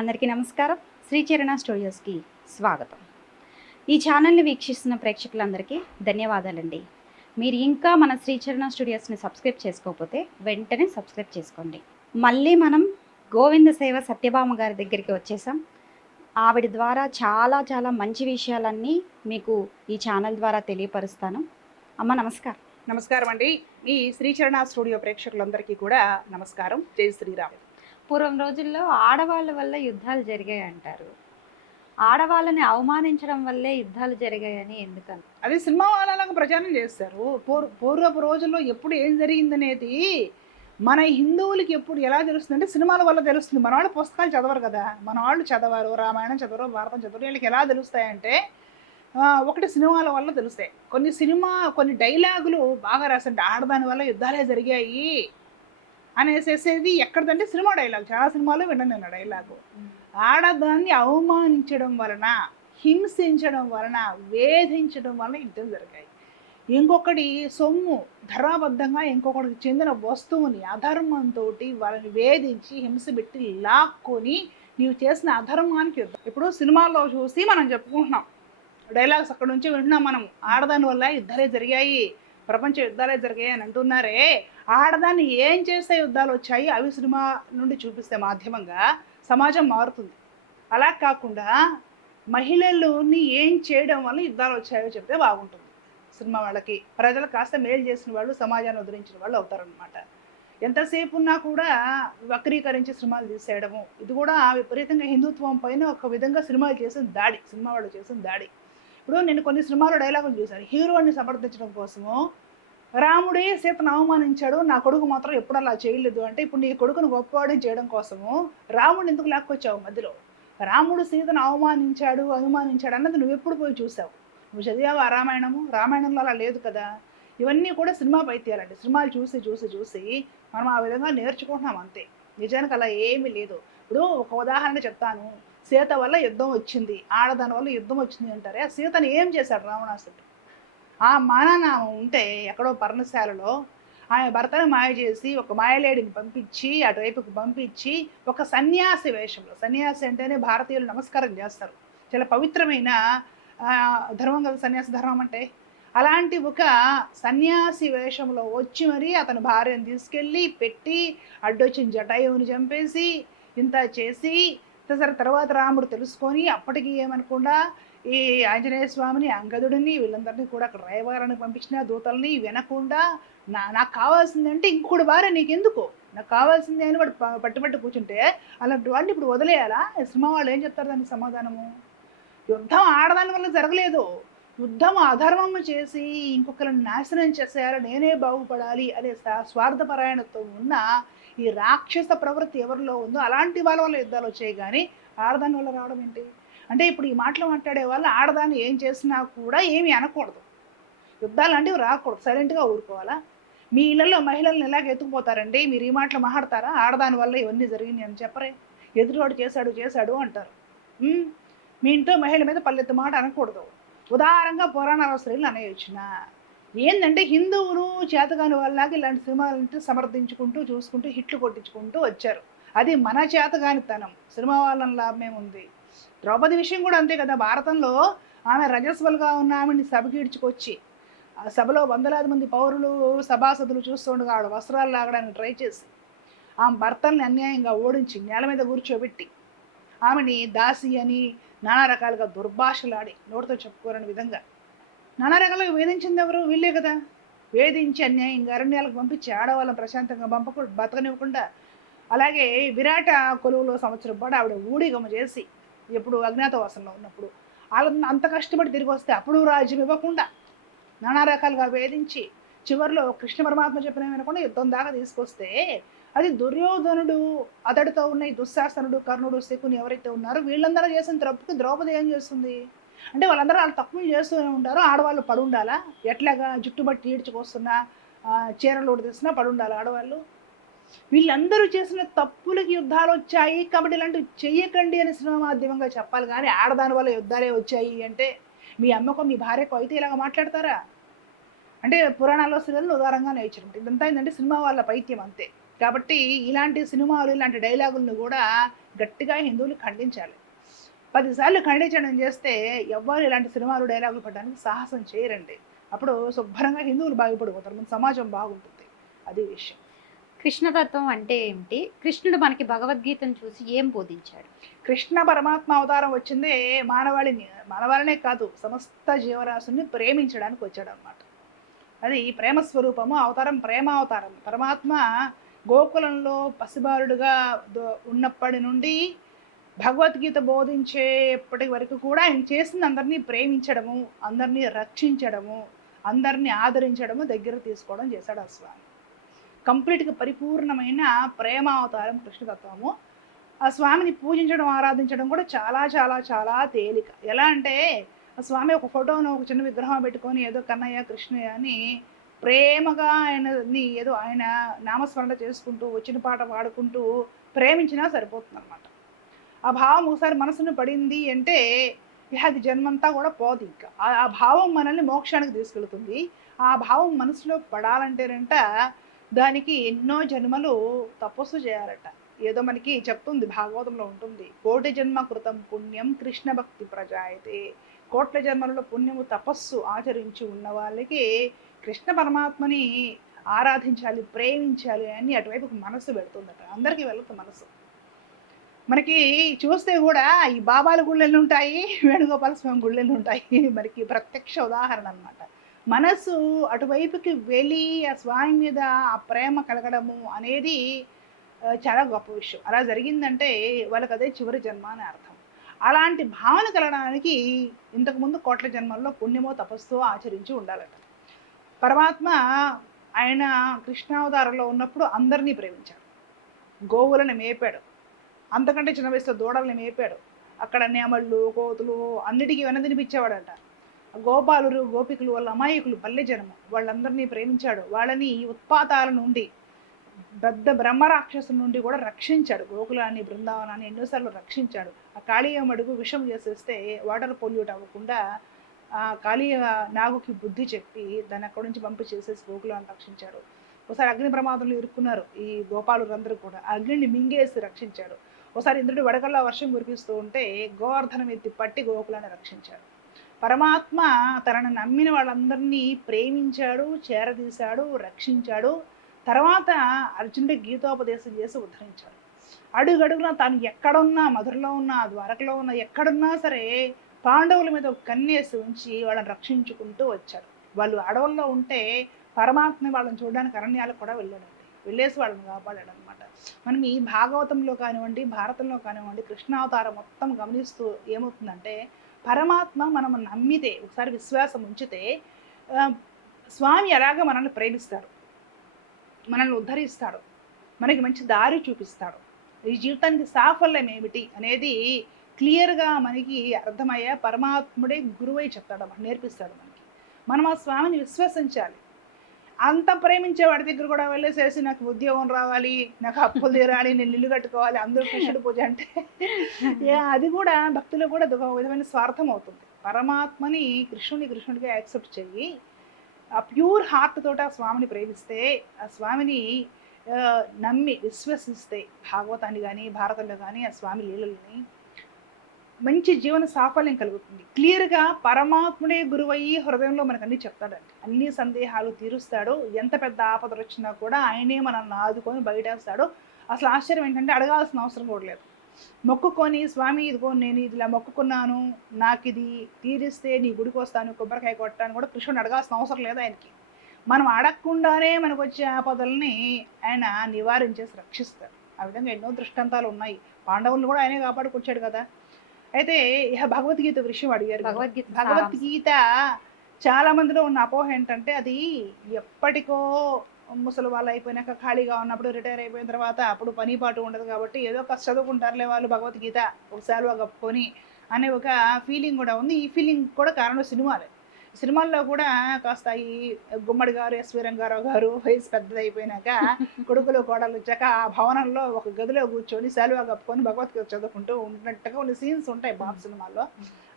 అందరికీ నమస్కారం. శ్రీచరణ స్టూడియోస్కి స్వాగతం. ఈ ఛానల్ని వీక్షిస్తున్న ప్రేక్షకులందరికీ ధన్యవాదాలండి. మీరు ఇంకా మన శ్రీచరణ స్టూడియోస్ని సబ్స్క్రైబ్ చేసుకోకపోతే వెంటనే సబ్స్క్రైబ్ చేసుకోండి. మళ్ళీ మనం గోవింద సేవ సత్యభామ గారి దగ్గరికి వచ్చేసాం. ఆవిడ ద్వారా చాలా మంచి విషయాలన్నీ మీకు ఈ ఛానల్ ద్వారా తెలియపరుస్తాను. అమ్మ నమస్కారం. నమస్కారం అండి. మీ శ్రీచరణ స్టూడియో ప్రేక్షకులందరికీ కూడా నమస్కారం. జై శ్రీరామ్. పూర్వం రోజుల్లో ఆడవాళ్ళ వల్ల యుద్ధాలు జరిగాయి అంటారు. ఆడవాళ్ళని అవమానించడం వల్లే యుద్ధాలు జరిగాయని ఎందుకని? అది సినిమా వాళ్ళలాగా ప్రచారం చేస్తారు. పూర్వపు రోజుల్లో ఎప్పుడు ఏం జరిగిందనేది మన హిందువులకి ఎప్పుడు ఎలా తెలుస్తుందంటే సినిమాల వల్ల తెలుస్తుంది. మన వాళ్ళు పుస్తకాలు చదవరు కదా, మన వాళ్ళు చదవరు, రామాయణం చదవరు, భారతం చదవరు. వీళ్ళకి ఎలా తెలుస్తాయంటే ఒకటి సినిమాల వల్ల తెలుస్తాయి. కొన్ని డైలాగులు బాగా రాసంటే ఆడదాని వల్ల యుద్ధాలే జరిగాయి అనేసేది ఎక్కడదంటే సినిమా డైలాగ్. చాలా సినిమాలు విన్నాను నేను డైలాగు. ఆడదాన్ని అవమానించడం వలన, హింసించడం వలన, వేధించడం వలన యుద్ధం జరిగాయి. ఇంకొకటి సొమ్ము ధరాబద్ధంగా ఇంకొకటికి చెందిన వస్తువుని అధర్మంతో వాళ్ళని వేధించి హింస పెట్టి లాక్కొని నీవు చేసిన అధర్మానికి యుద్ధం. ఇప్పుడు సినిమాల్లో చూసి మనం చెప్పుకుంటున్నాం, డైలాగ్స్ అక్కడ నుంచి వింటున్నాం మనం. ఆడదాని వల్ల యుద్ధాలే జరిగాయి, ప్రపంచ యుద్ధాలే జరిగాయి అని అంటున్నారే. ఆడదాన్ని ఏం చేస్తే యుద్ధాలు వచ్చాయి అవి సినిమా నుండి చూపిస్తే మాధ్యమంగా సమాజం మారుతుంది. అలా కాకుండా మహిళలని ఏం చేయడం వల్ల యుద్ధాలు వచ్చాయో చెప్తే బాగుంటుంది. సినిమా వాళ్ళకి ప్రజలు కాస్త మేలు చేసిన వాళ్ళు, సమాజాన్ని ఉద్ధరించిన వాళ్ళు అవుతారనమాట. ఎంతసేపు ఉన్నా కూడా వక్రీకరించి సినిమాలు తీసేయడము, ఇది కూడా విపరీతంగా హిందుత్వం పైన ఒక విధంగా సినిమా వాళ్ళు చేసిన దాడి. ఇప్పుడు నేను కొన్ని సినిమాలో డైలాగులు చూశాను. హీరోని సమర్థించడం కోసము రాముడే సీతను అవమానించాడు, నా కొడుకు మాత్రం ఎప్పుడు అలా చేయలేదు అంటే, ఇప్పుడు నీ కొడుకును గొప్పవాడిని చేయడం కోసము రాముడు ఎందుకు లాక్కొచ్చావు మధ్యలో? రాముడు సీతను అవమానించాడు అన్నది నువ్వు ఎప్పుడు పోయి చూసావు? నువ్వు చదివావు ఆ రామాయణంలో అలా లేదు కదా. ఇవన్నీ కూడా సినిమా పైత్యాలండి. సినిమాలు చూసి మనం ఆ విధంగా నేర్చుకుంటున్నాం అంతే. నిజానికి అలా ఏమీ లేదు. ఇప్పుడు ఒక ఉదాహరణ చెప్తాను. సీత వల్ల యుద్ధం వచ్చింది, ఆడదాని వల్ల యుద్ధం వచ్చింది అంటారే. ఆ సీతను ఏం చేశాడు రావణాసురుడు? ఆ మాననామం ఉంటే ఎక్కడో పర్ణశాలలో ఆమె భర్తను మాయ చేసి ఒక మాయలేడిని పంపించి అటువైపుకు పంపించి ఒక సన్యాసి వేషంలో, సన్యాసి అంటేనే భారతీయులు నమస్కారం చేస్తారు, చాలా పవిత్రమైన ధర్మం కదా సన్యాసి ధర్మం అంటే. అలాంటి ఒక సన్యాసి వేషంలో వచ్చి మరి అతని భార్యను తీసుకెళ్ళి పెట్టి అడ్డొచ్చిన జటాయువుని చంపేసి ఇంత చేసి తర్వాత రాముడు తెలుసుకొని అప్పటికి ఏమనకుండా ఈ ఆంజనేయ స్వామిని, అంగదుడిని, వీళ్ళందరినీ కూడా అక్కడ రాయవారానికి పంపించిన దూతల్ని వినకుండా నాకు కావాల్సింది అంటే ఇంకొకటి భార్య నీకెందుకు, నాకు కావాల్సింది అని వాడు పట్టుబట్టి కూర్చుంటే అలాంటి వాడిని ఇప్పుడు వదిలేయాలా? సినిమా వాళ్ళు ఏం చెప్తారు దానికి సమాధానము? యుద్ధం ఆడదాని వల్ల జరగలేదు. యుద్ధం అధర్మము చేసి ఇంకొకరిని నాశనం చేసేయాలి, నేనే బాగుపడాలి అనే స్వార్థపరాయణతో ఉన్న ఈ రాక్షస ప్రవృత్తి ఎవరిలో ఉందో అలాంటి వాళ్ళ వల్ల యుద్ధాలు వచ్చాయి. కానీ ఆడదాని వల్ల రావడం ఏంటి అంటే, ఇప్పుడు ఈ మాటలు మాట్లాడే వాళ్ళు ఆడదాన్ని ఏం చేసినా కూడా ఏమీ అనకూడదు, యుద్ధాలు లాంటివి రాకూడదు, సైలెంట్గా ఊరుకోవాలా? మీ ఇళ్లలో మహిళలను ఎలాగ ఎత్తుకుపోతారండి? మీరు ఈ మాటలు మాట్లాడతారా? ఆడదాని వల్ల ఇవన్నీ జరిగినాయి అని చెప్పరే. ఎదురువాడు చేశాడు అంటారు. మీ ఇంట్లో మహిళ మీద పల్లెత్తు మాట అనకూడదు. ఉదాహరణగా పురాణాల స్త్రీలు అనేయొచ్చిన ఏంటంటే, హిందువులు చేతగాని వాళ్ళకి ఇలాంటి సినిమాలంటే సమర్థించుకుంటూ చూసుకుంటూ హిట్లు కొట్టించుకుంటూ వచ్చారు. అది మన చేతగానితనం. సినిమా వాళ్ళని లాభమేముంది? ద్రౌపది విషయం కూడా అంతే కదా. భారతంలో ఆమె రజస్వల్గా ఉన్న ఆమెని సభకి ఇడ్చుకొచ్చి ఆ సభలో వందలాది మంది పౌరులు సభాసదులు చూస్తుండగా ఆవిడ వస్త్రాలు లాగడానికి ట్రై చేసి ఆమె భర్తల్ని అన్యాయంగా ఓడించి నేల మీద కూర్చోబెట్టి ఆమెని దాసి అని నానా రకాలుగా దుర్భాషలాడి నోటితో చెప్పుకోరని విధంగా నానా రకాలుగా వేధించింది ఎవరు? వీళ్ళే కదా. వేధించి అన్యాయంగా అరణ్యాలకు పంపించి ఆడవాళ్ళని ప్రశాంతంగా బతకనివ్వకుండా, అలాగే విరాట కొలువులో సంవత్సరం పాటు ఆవిడ ఊడిగమ చేసి, ఎప్పుడు అజ్ఞాతవాసంలో ఉన్నప్పుడు వాళ్ళని అంత కష్టపడి తిరిగి వస్తే అప్పుడు రాజ్యం ఇవ్వకుండా నానా రకాలుగా వేధించి చివరిలో కృష్ణ పరమాత్మ చెప్పిన వినకుండా యుద్ధం దాకా తీసుకొస్తే, అది దుర్యోధనుడు, అతడితో ఉన్న ఈ దుశ్శాసనుడు, కర్ణుడు, శకుని ఎవరైతే ఉన్నారో వీళ్ళందరూ చేసిన తప్పుకి ద్రౌపది ఏం చేస్తుంది అంటే, వాళ్ళందరూ వాళ్ళు తప్పులు చేస్తూనే ఉంటారు. ఆడవాళ్ళు పడుండాలా? ఎట్లాగా జుట్టుబట్టి ఈడ్చుకొస్తున్నా, చీరలు తీసినా పడుండాలి ఆడవాళ్ళు. వీళ్ళందరూ చేసిన తప్పులకి యుద్ధాలు వచ్చాయి కాబట్టి ఇలాంటివి చెయ్యకండి అని సినిమా మాధ్యమంగా చెప్పాలి. కానీ ఆడదాని వల్ల యుద్ధాలే వచ్చాయి అంటే, మీ అమ్మకో మీ భార్యకో అయితే ఇలాగ మాట్లాడతారా? అంటే పురాణాల్లో స్త్రీలను ఉదారంగా నేర్చడం ఇదంతా ఏంటంటే సినిమా వాళ్ళ పైత్యం అంతే. కాబట్టి ఇలాంటి సినిమాలు, ఇలాంటి డైలాగులను కూడా గట్టిగా హిందువులు ఖండించాలి. 10 సార్లు ఖండించడం చేస్తే ఎవ్వరు ఇలాంటి సినిమాలు డైలాగులు పడడానికి సాహసం చేయరండి. అప్పుడు శుభ్రంగా హిందువులు బాగుపడిపోతారు, మన సమాజం బాగుంటుంది. అది విషయం. కృష్ణతత్వం అంటే ఏమిటి? కృష్ణుడు మనకి భగవద్గీతను చూసి ఏం బోధించాడు? కృష్ణ పరమాత్మ అవతారం వచ్చిందే మానవాళినే కాదు, సమస్త జీవరాశుల్ని ప్రేమించడానికి వచ్చాడు అనమాట. అది ప్రేమ స్వరూపము, అవతారం ప్రేమ అవతారం. పరమాత్మ గోకులంలో పసిబాలుడుగా ఉన్నప్పటి నుండి భగవద్గీత బోధించేప్పటి వరకు కూడా ఆయన చేసింది అందరినీ ప్రేమించడము, అందరినీ రక్షించడము, అందరినీ ఆదరించడము, దగ్గర తీసుకోవడం చేశాడు ఆ స్వామి. కంప్లీట్గా పరిపూర్ణమైన ప్రేమ అవతారం కృష్ణతత్వము. ఆ స్వామిని పూజించడం, ఆరాధించడం కూడా చాలా చాలా చాలా తేలిక. ఎలా అంటే ఆ స్వామి ఒక ఫోటోను, ఒక చిన్న విగ్రహం పెట్టుకొని ఏదో కన్నయ్య కృష్ణయ్య అని ప్రేమగా ఆయనని ఏదో ఆయన నామస్మరణ చేసుకుంటూ వచ్చిన పాట పాడుకుంటూ ప్రేమించినా సరిపోతుంది అనమాట. ఆ భావం ఒకసారి మనసును పడింది అంటే అది జన్మంతా కూడా పోదు. ఇంకా ఆ భావం మనల్ని మోక్షానికి తీసుకెళ్తుంది. ఆ భావం మనసులో పడాలంటేనంట దానికి ఎన్నో జన్మలు తపస్సు చేయాలట. ఏదో మనకి చెప్తుంది, భాగవతంలో ఉంటుంది, 1,000,000 జన్మ కృతం పుణ్యం కృష్ణ భక్తి ప్రజాయతే. 1,000,000 జన్మలలో పుణ్యము తపస్సు ఆచరించి ఉన్న వాళ్ళకి కృష్ణ పరమాత్మని ఆరాధించాలి, ప్రేమించాలి అని అటువైపు మనసు పెడుతుందట. అందరికీ వెళ్తుంది మనసు. మనకి చూస్తే కూడా ఈ బాబాల గుళ్ళెళ్ళు ఉంటాయి, వేణుగోపాల స్వామి గుళ్ళెళ్ళు ఉంటాయి, మనకి ప్రత్యక్ష ఉదాహరణ అనమాట. మనసు అటువైపుకి వెళ్ళి ఆ స్వామి మీద ఆ ప్రేమ కలగడము అనేది చాలా గొప్ప విషయం. అలా జరిగిందంటే వాళ్ళకి అదే చివరి జన్మ అని అర్థం. అలాంటి భావన కలగడానికి ఇంతకుముందు 1,000,000 జన్మల్లో పుణ్యమో తపస్సు ఆచరించి ఉండాలట. పరమాత్మ ఆయన కృష్ణావతారంలో ఉన్నప్పుడు అందరినీ ప్రేమించాడు. గోవులను మేపాడు, అంతకంటే చిన్న వయసులో దూడల్ని మేపాడు. అక్కడ నెమళ్ళు, కోతులు అన్నిటికీ వెనదినిపించేవాడట. గోపాలురు, గోపికులు, వాళ్ళ అమాయకులు, పల్లె జనము, వాళ్ళందరినీ ప్రేమించాడు. వాళ్ళని ఉత్పాతాల నుండి, పెద్ద బ్రహ్మరాక్షసు నుండి కూడా రక్షించాడు. గోకులాన్ని, బృందావనాన్ని ఎన్నోసార్లు రక్షించాడు. ఆ కాళీయ మడుగు విషం చేసేస్తే వాటర్ పొల్యూట్ అవ్వకుండా ఆ కాళీయ నాగుకి బుద్ధి చెప్పి దాన్ని అక్కడి నుంచి పంపి చేసేసి గోకులాన్ని రక్షించాడు. ఒకసారి అగ్ని ప్రమాదంలో ఇరుక్కున్నారు ఈ గోపాలురందరూ కూడా, అగ్నిని మింగేసి రక్షించాడు. ఒకసారి ఇంద్రుడు వడకల్లా వర్షం కురిపిస్తూ ఉంటే గోవర్ధనం ఎత్తి పట్టి గోకులాన్ని రక్షించాడు. పరమాత్మ తనను నమ్మిన వాళ్ళందరినీ ప్రేమించాడు, చేరదీశాడు, రక్షించాడు. తర్వాత అర్జునుడి గీతోపదేశం చేసి ఉద్ధరించాడు. అడుగడుగునా తాను ఎక్కడున్నా, మధురలో ఉన్నా, ద్వారకలో ఉన్నా, ఎక్కడున్నా సరే పాండవుల మీద ఒక కన్నేసి ఉంచి వాళ్ళని రక్షించుకుంటూ వచ్చాడు. వాళ్ళు అడవుల్లో ఉంటే పరమాత్మ వాళ్ళని చూడడానికి అరణ్యాలకు కూడా వెళ్ళాడండి, వెళ్ళేసి వాళ్ళని కాపాడాడు అనమాట. మనం ఈ భాగవతంలో కానివ్వండి, భారతంలో కానివ్వండి, కృష్ణావతారం మొత్తం గమనిస్తూ ఏమవుతుందంటే పరమాత్మ మనం నమ్మితే, ఒకసారి విశ్వాసం ఉంచితే స్వామి ఎలాగ మనల్ని ప్రేమిస్తాడు, మనల్ని ఉద్ధరిస్తాడు, మనకి మంచి దారి చూపిస్తాడు. ఈ జీవితానికి సాఫల్యం ఏమిటి అనేది క్లియర్గా మనకి అర్థమయ్యే పరమాత్ముడే గురువై చెప్తాడు, మనకు నేర్పిస్తాడు. మనం ఆ స్వామిని విశ్వసించాలి. అంత ప్రేమించే వాడి దగ్గర కూడా వెళ్ళేసేసి నాకు ఉద్యోగం రావాలి, నాకు అప్పులు తీరాలి, నేను ఇల్లు కట్టుకోవాలి, అందరూ కృష్ణుడి పూజ అంటే అది కూడా భక్తులు కూడా ఒక విధమైన స్వార్థం అవుతుంది. పరమాత్మని కృష్ణుడిగా యాక్సెప్ట్ చెయ్యి, ఆ ప్యూర్ హార్ట్ తోటి ఆ స్వామిని ప్రేమిస్తే, ఆ స్వామిని నమ్మి విశ్వసిస్తే, భాగవతాన్ని కానీ భారతంలో కానీ ఆ స్వామి లీలల్ని, మంచి జీవన సాఫల్యం కలుగుతుంది. క్లియర్గా పరమాత్ముడే గురువయ్యి హృదయంలో మనకు అన్నీ చెప్తాడండి, అన్ని సందేహాలు తీరుస్తాడు. ఎంత పెద్ద ఆపదలు వచ్చినా కూడా ఆయనే మనల్ని ఆదుకొని బయటేస్తాడు. అసలు ఆశ్చర్యం ఏంటంటే అడగాల్సిన అవసరం కూడా లేదు. మొక్కుకొని స్వామి ఇదిగో నేను ఇది ఇలా మొక్కుకున్నాను, నాకు ఇది తీరిస్తే నీ గుడికి వస్తాను, కొబ్బరికాయ కొట్టాను కూడా కృష్ణుని అడగాల్సిన అవసరం లేదు ఆయనకి. మనం అడగకుండానే మనకు వచ్చే ఆపదల్ని ఆయన నివారించేసి రక్షిస్తాడు. ఆ విధంగా ఎన్నో దృష్టాంతాలు ఉన్నాయి. పాండవులను కూడా ఆయనే కాపాడుకొచ్చాడు కదా. అయితే ఇక భగవద్గీత విషయం అడిగారు. భగవద్గీత చాలా మందిలో ఉన్న అపోహ ఏంటంటే అది ఎప్పటికో ముసలి వాళ్ళు అయిపోయినాక ఖాళీగా ఉన్నప్పుడు, రిటైర్ అయిపోయిన తర్వాత అప్పుడు పని పాటు ఉండదు కాబట్టి ఏదో కాస్త చదువుకుంటారులే వాళ్ళు భగవద్గీత ఒకసారి కప్పుకొని అనే ఒక ఫీలింగ్ కూడా ఉంది. ఈ ఫీలింగ్ కూడా కారణం సినిమాల్లో కూడా కాస్త ఈ గుమ్మడి గారు, ఎస్వి రంగారావు గారు వయసు పెద్దదైపోయినాక కొడుకులు కోడలు వచ్చాక ఆ భవనంలో ఒక గదిలో కూర్చొని సెలవు కప్పుకొని భగవద్గీత చదువుకుంటూ ఉన్నట్టుగా కొన్ని సీన్స్ ఉంటాయి బాబు సినిమాల్లో.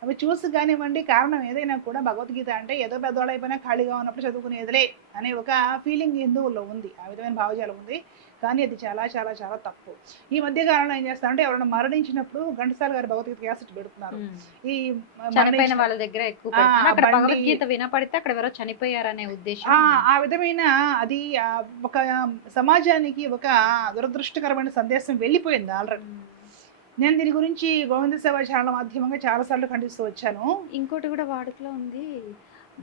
అవి చూసి కానివ్వండి, కారణం ఏదైనా కూడా భగవద్గీత అంటే ఏదో పెద్దవాళ్ళు అయిపోయినా ఖాళీగా ఉన్నప్పుడు చదువుకునేదిలే అనే ఒక ఫీలింగ్ హిందువుల్లో ఉంది, ఆ విధమైన భావజాలం ఉంది. కానీ అది చాలా చాలా చాలా తప్పు. ఈ మధ్య కాలంలో ఏం చేస్తారంటే ఎవరైనా మరణించినప్పుడు ఘంటసాల గారి భగవద్గీత క్యాసెట్ పెడుతున్నారు. ఈ చనిపోయిన వాళ్ళ దగ్గర ఎక్కువ పెడుతున్నారు. అక్కడ బండి భగవద్గీత వినపడితే అక్కడ ఎవరో చనిపోయారనే ఉద్దేశం. ఆ విధమైన అది ఒక సమాజానికి ఒక దురదృష్టకరమైన సందేశం వెళ్ళిపోయింది ఆల్రెడీ. నేను దీని గురించి గోవింద సేవా ఛానల్ మాధ్యమంగా చాలాసార్లు ఖండిస్తూ వచ్చాను. ఇంకోటి కూడా వాడుకలో ఉంది,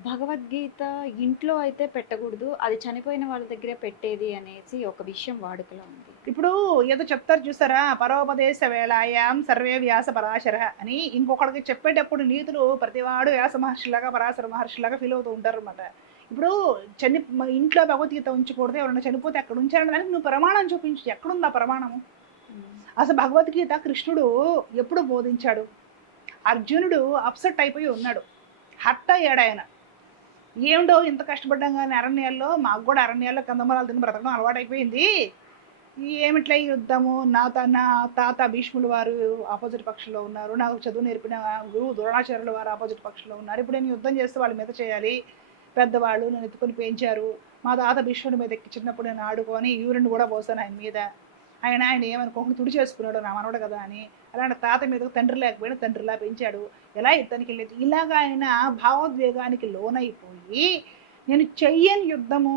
భగవద్గీత ఇంట్లో అయితే పెట్టకూడదు, అది చనిపోయిన వాళ్ళ దగ్గరే పెట్టేది అనేసి ఒక విషయం వాడుకలో ఉంది. ఇప్పుడు ఏదో చెప్తారు చూసారా, పరోపదేశ వేళాయాం సర్వే వ్యాస పరాశర అని. ఇంకొకరికి చెప్పేటప్పుడు నీతులు ప్రతివాడు వ్యాస మహర్షిలాగా పరాశర మహర్షిలాగా ఫీల్ అవుతూ ఉంటారు అనమాట. ఇప్పుడు ఇంట్లో భగవద్గీత ఉంచకూడదు, ఎవరైనా చనిపోతే అక్కడ ఉంచారని దానికి నువ్వు ప్రమాణం చూపించు. ఎక్కడుంది ఆ ప్రమాణము? అసలు భగవద్గీత కృష్ణుడు ఎప్పుడు బోధించాడు? అర్జునుడు అప్సెట్ అయిపోయి ఉన్నాడు, హర్ట్ అయ్యాడు ఆయన. ఏమిటో ఇంత కష్టపడ్డాం కానీ అరణ్యాల్లో, మాకు కూడా అరణ్యాల్లో కందమూలాలు తిని బ్రతకడం అలవాటైపోయింది, ఏమిట్లా ఈ యుద్ధము, నా తాత భీష్ములు వారు ఆపోజిట్ పక్షంలో ఉన్నారు, నాకు చదువు నేర్పిన గురువు ద్రోణాచార్యులు వారు ఆపోజిట్ పక్షంలో ఉన్నారు, ఇప్పుడు నేను యుద్ధం చేస్తే వాళ్ళ మీద చేయాలి, పెద్దవాళ్ళు నన్ను ఎత్తుకొని పెంచారు, మా తాత భీష్ముడి మీద ఎక్కి చిన్నప్పుడు నేను ఆడుకొని యూరిన్ కూడా పోసాను ఆయన మీద, ఆయన ఏమనుకోకుండా తుడి చేసుకున్నాడు నా మనవడు కదా అని. అలాంటి తాత మీద తండ్రి లేకపోయినా తండ్రిలా పెంచాడు, ఎలా యుద్ధానికి వెళ్ళేది? ఇలాగా ఆయన భావోద్వేగానికి లోనైపోయి నేను చెయ్యని యుద్ధము,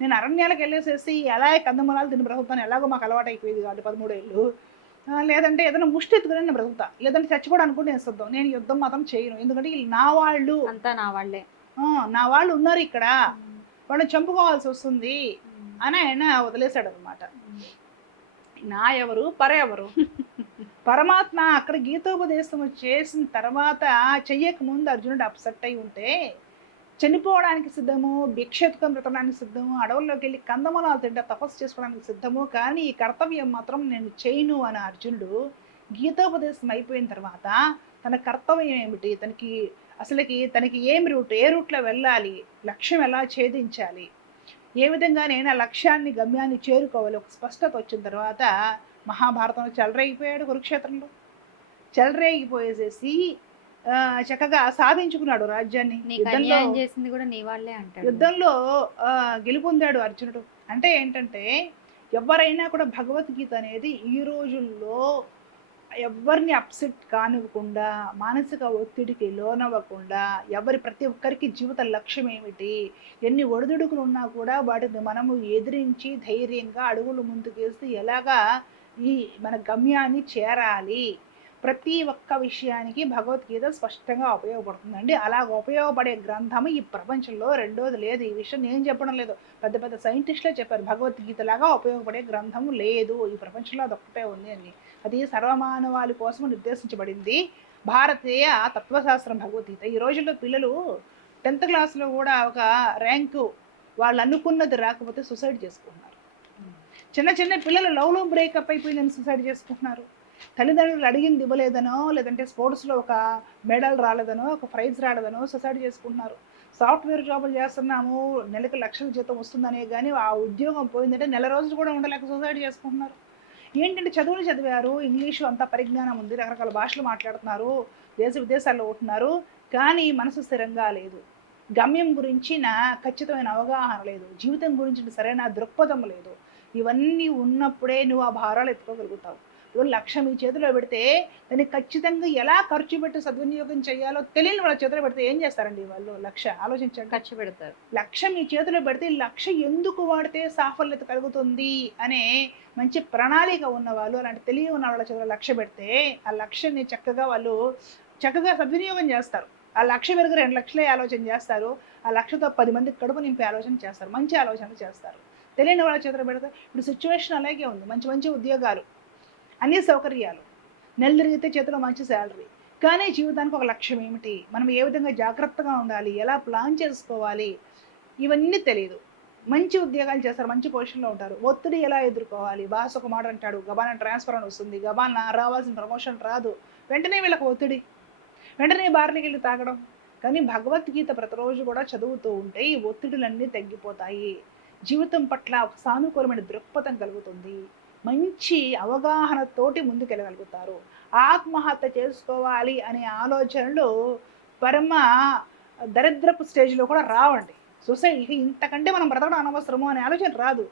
నేను అరణ్యాలకు వెళ్ళేసేసి ఎలా కందమూలాలు తిని బ్రతుకుతాను, ఎలాగో మాకు అలవాటు అయిపోయింది కాబట్టి 13 ఏళ్ళు, లేదంటే ఏదైనా ముష్టి ఎత్తుకుని నేను బ్రతుకుతా, లేదంటే చచ్చిపోవడానికి కూడా నేను సిద్ధం, నేను యుద్ధం మాత్రం చేయను, ఎందుకంటే వీళ్ళు నా వాళ్ళు, అంతా నా వాళ్ళే, నా వాళ్ళు ఉన్నారు ఇక్కడ, వాళ్ళని చంపుకోవాల్సి వస్తుంది అని ఆయన వదిలేశాడు అనమాట. నా ఎవరు పరెవరు? పరమాత్మ అక్కడ గీతోపదేశం చేసిన తర్వాత చెయ్యక ముందు అర్జునుడు అప్సెట్ అయి ఉంటే చనిపోవడానికి సిద్ధము, భిక్షెత్తుకొని బ్రతకడానికి సిద్ధము, అడవుల్లోకి వెళ్ళి కందమూలాలు తింటే తపస్సు చేసుకోవడానికి సిద్ధము, కానీ ఈ కర్తవ్యం మాత్రం నేను చేయను అని అర్జునుడు గీతోపదేశం అయిపోయిన తర్వాత తన కర్తవ్యం ఏమిటి, తనకి ఏం రూట్, ఏ రూట్లో వెళ్ళాలి, లక్ష్యం ఎలా ఛేదించాలి, ఏ విధంగా నేను ఆ లక్ష్యాన్ని గమ్యాన్ని చేరుకోవాలి, ఒక స్పష్టత వచ్చిన తర్వాత మహాభారతంలో చెలరేగిపోయాడు, కురుక్షేత్రంలో చెలరేగిపోయేసేసి చక్కగా సాధించుకున్నాడు రాజ్యాన్ని. చేసింది కూడా నీ వాళ్ళే అంటాడు. యుద్ధంలో గెలుపొందాడు అర్జునుడు. అంటే ఏంటంటే ఎవరైనా కూడా భగవద్గీత అనేది ఈ రోజుల్లో ఎవరిని అప్సెట్ కానివ్వకుండా, మానసిక ఒత్తిడికి లోనవ్వకుండా, ప్రతి ఒక్కరికి జీవిత లక్ష్యం ఏమిటి, ఎన్ని ఒడిదుడుకులు ఉన్నా కూడా వాటిని మనము ఎదిరించి ధైర్యంగా అడుగులు ముందుకేసి ఎలాగా ఈ మన గమ్యాన్ని చేరాలి, ప్రతి ఒక్క విషయానికి భగవద్గీత స్పష్టంగా ఉపయోగపడుతుందండి. అలాగ ఉపయోగపడే గ్రంథము ఈ ప్రపంచంలో రెండోది లేదు. ఈ విషయం నేను చెప్పడం లేదు, పెద్ద పెద్ద సైంటిస్టులే చెప్పారు, భగవద్గీత లాగా ఉపయోగపడే గ్రంథము లేదు ఈ ప్రపంచంలో, అదొక్కటే ఉంది అని. అది సర్వమానవాళి కోసం నిర్దేశించబడింది భారతీయ తత్వశాస్త్రం భగవద్గీత. ఈ రోజుల్లో పిల్లలు 10th క్లాస్లో కూడా ఒక ర్యాంకు వాళ్ళు అనుకున్నది రాకపోతే సూసైడ్ చేసుకుంటున్నారు. చిన్న చిన్న పిల్లలు లవ్లో బ్రేకప్ అయిపోయిందని సూసైడ్ చేసుకుంటున్నారు. తల్లిదండ్రులు అడిగింది ఇవ్వలేదనో, లేదంటే స్పోర్ట్స్లో ఒక మెడల్ రాలేదనో, ఒక ప్రైజ్ రాలేదనో సూసైడ్ చేసుకుంటున్నారు. సాఫ్ట్వేర్ జాబులు చేస్తున్నాము, నెలకు లక్షల జీతం వస్తుందనే కానీ ఆ ఉద్యోగం పోయిందంటే నెల రోజులు కూడా ఉండలేక సూసైడ్ చేసుకుంటున్నారు. ఏంటంటే చదువులు చదివారు, ఇంగ్లీషు అంతా పరిజ్ఞానం ఉంది, రకరకాల భాషలు మాట్లాడుతున్నారు, విదేశాల్లో ఉంటున్నారు, కానీ మనసు స్థిరంగా లేదు, గమ్యం గురించి ఖచ్చితమైన అవగాహన లేదు, జీవితం గురించి సరైన దృక్పథం లేదు. ఇవన్నీ ఉన్నప్పుడే నువ్వు ఆ భారాలు ఎత్తుకోగలుగుతావు. లక్ష్యం మీ చేతిలో పెడితే దాన్ని ఖచ్చితంగా ఎలా ఖర్చు పెట్టి సద్వినియోగం చేయాలో తెలియని వాళ్ళ చేతిలో పెడితే ఏం చేస్తారండి వాళ్ళు? ఆలోచించండి, ఖర్చు పెడతారు. లక్ష్యం మీ చేతిలో పెడితే లక్ష్యం ఎందుకు వాడితే సాఫల్యత కలుగుతుంది అనే మంచి ప్రణాళిక ఉన్నవాళ్ళు, అలాంటి తెలియ ఉన్న వాళ్ళ చేతిలో లక్ష్యం పెడితే ఆ లక్ష్యాన్ని చక్కగా సద్వినియోగం చేస్తారు. ఆ లక్ష్యం వరకు 2 లక్షలే ఆలోచన చేస్తారు, ఆ లక్ష్యంతో 10 మందికి కడుపు నింపే ఆలోచన చేస్తారు, మంచి ఆలోచనలు చేస్తారు. తెలియని వాళ్ళ చేతిలో పెడితే ఇప్పుడు సిచ్యువేషన్ అలాగే ఉంది. మంచి ఉద్యోగాలు, అన్ని సౌకర్యాలు, నెల తిరిగితే చేతిలో మంచి శాలరీ, కానీ జీవితానికి ఒక లక్ష్యం ఏమిటి, మనం ఏ విధంగా జాగ్రత్తగా ఉండాలి, ఎలా ప్లాన్ చేసుకోవాలి, ఇవన్నీ తెలియదు. మంచి ఉద్యోగాలు చేస్తారు, మంచి పొజిషన్లో ఉంటారు, ఒత్తిడి ఎలా ఎదుర్కోవాలి, బాస్ ఒక మాట అంటాడు, గబాన ట్రాన్స్ఫర్ అని వస్తుంది, గబాన రావాల్సిన ప్రమోషన్ రాదు, వెంటనే వీళ్ళకి ఒత్తిడి, వెంటనే బార్లకి వెళ్ళి తాగడం. కానీ భగవద్గీత ప్రతిరోజు కూడా చదువుతూ ఉంటే ఈ ఒత్తిడులన్నీ తగ్గిపోతాయి, జీవితం పట్ల సానుకూలమైన దృక్పథం కలుగుతుంది, మంచి అవగాహనతోటి ముందుకెళ్ళగలుగుతారు. ఆత్మహత్య చేసుకోవాలి అనే ఆలోచనలు పరమ దరిద్రపు స్టేజ్లో కూడా రావండి. సొసైటీకి ఇంతకంటే మనం బ్రతకడం అనవసరము అనే ఆలోచన రాదు.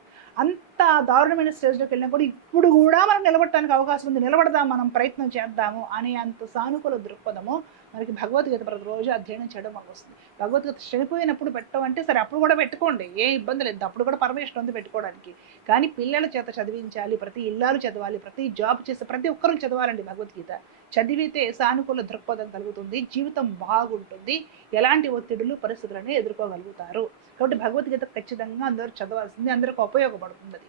అంత దారుణమైన స్టేజ్లోకి వెళ్ళినా కూడా ఇప్పుడు కూడా మనం నిలబడటానికి అవకాశం ఉంది, నిలబడదాం, మనం ప్రయత్నం చేద్దాము అనే అంత సానుకూల దృక్పథము మనకి భగవద్గీత ప్రతిరోజు అధ్యయనం చేయడం మనకు వస్తుంది. భగవద్గీత చనిపోయినప్పుడు పెట్టమంటే సరే అప్పుడు కూడా పెట్టుకోండి, ఏ ఇబ్బంది లేదు, అప్పుడు కూడా పర్మిషన్ ఉంది పెట్టుకోవడానికి. కానీ పిల్లల చేత చదివించాలి, ప్రతి ఇల్లాలు చదవాలి, ప్రతి జాబ్ చేసే ప్రతి ఒక్కరు చదవాలండి భగవద్గీత. చదివితే సానుకూల దృక్పథం కలుగుతుంది, జీవితం బాగుంటుంది, ఎలాంటి ఒత్తిడులు పరిస్థితులను ఎదుర్కోగలుగుతారు. కాబట్టి భగవద్గీత ఖచ్చితంగా అందరూ చదవాల్సింది, అందరికీ ఉపయోగపడుతుంది అది.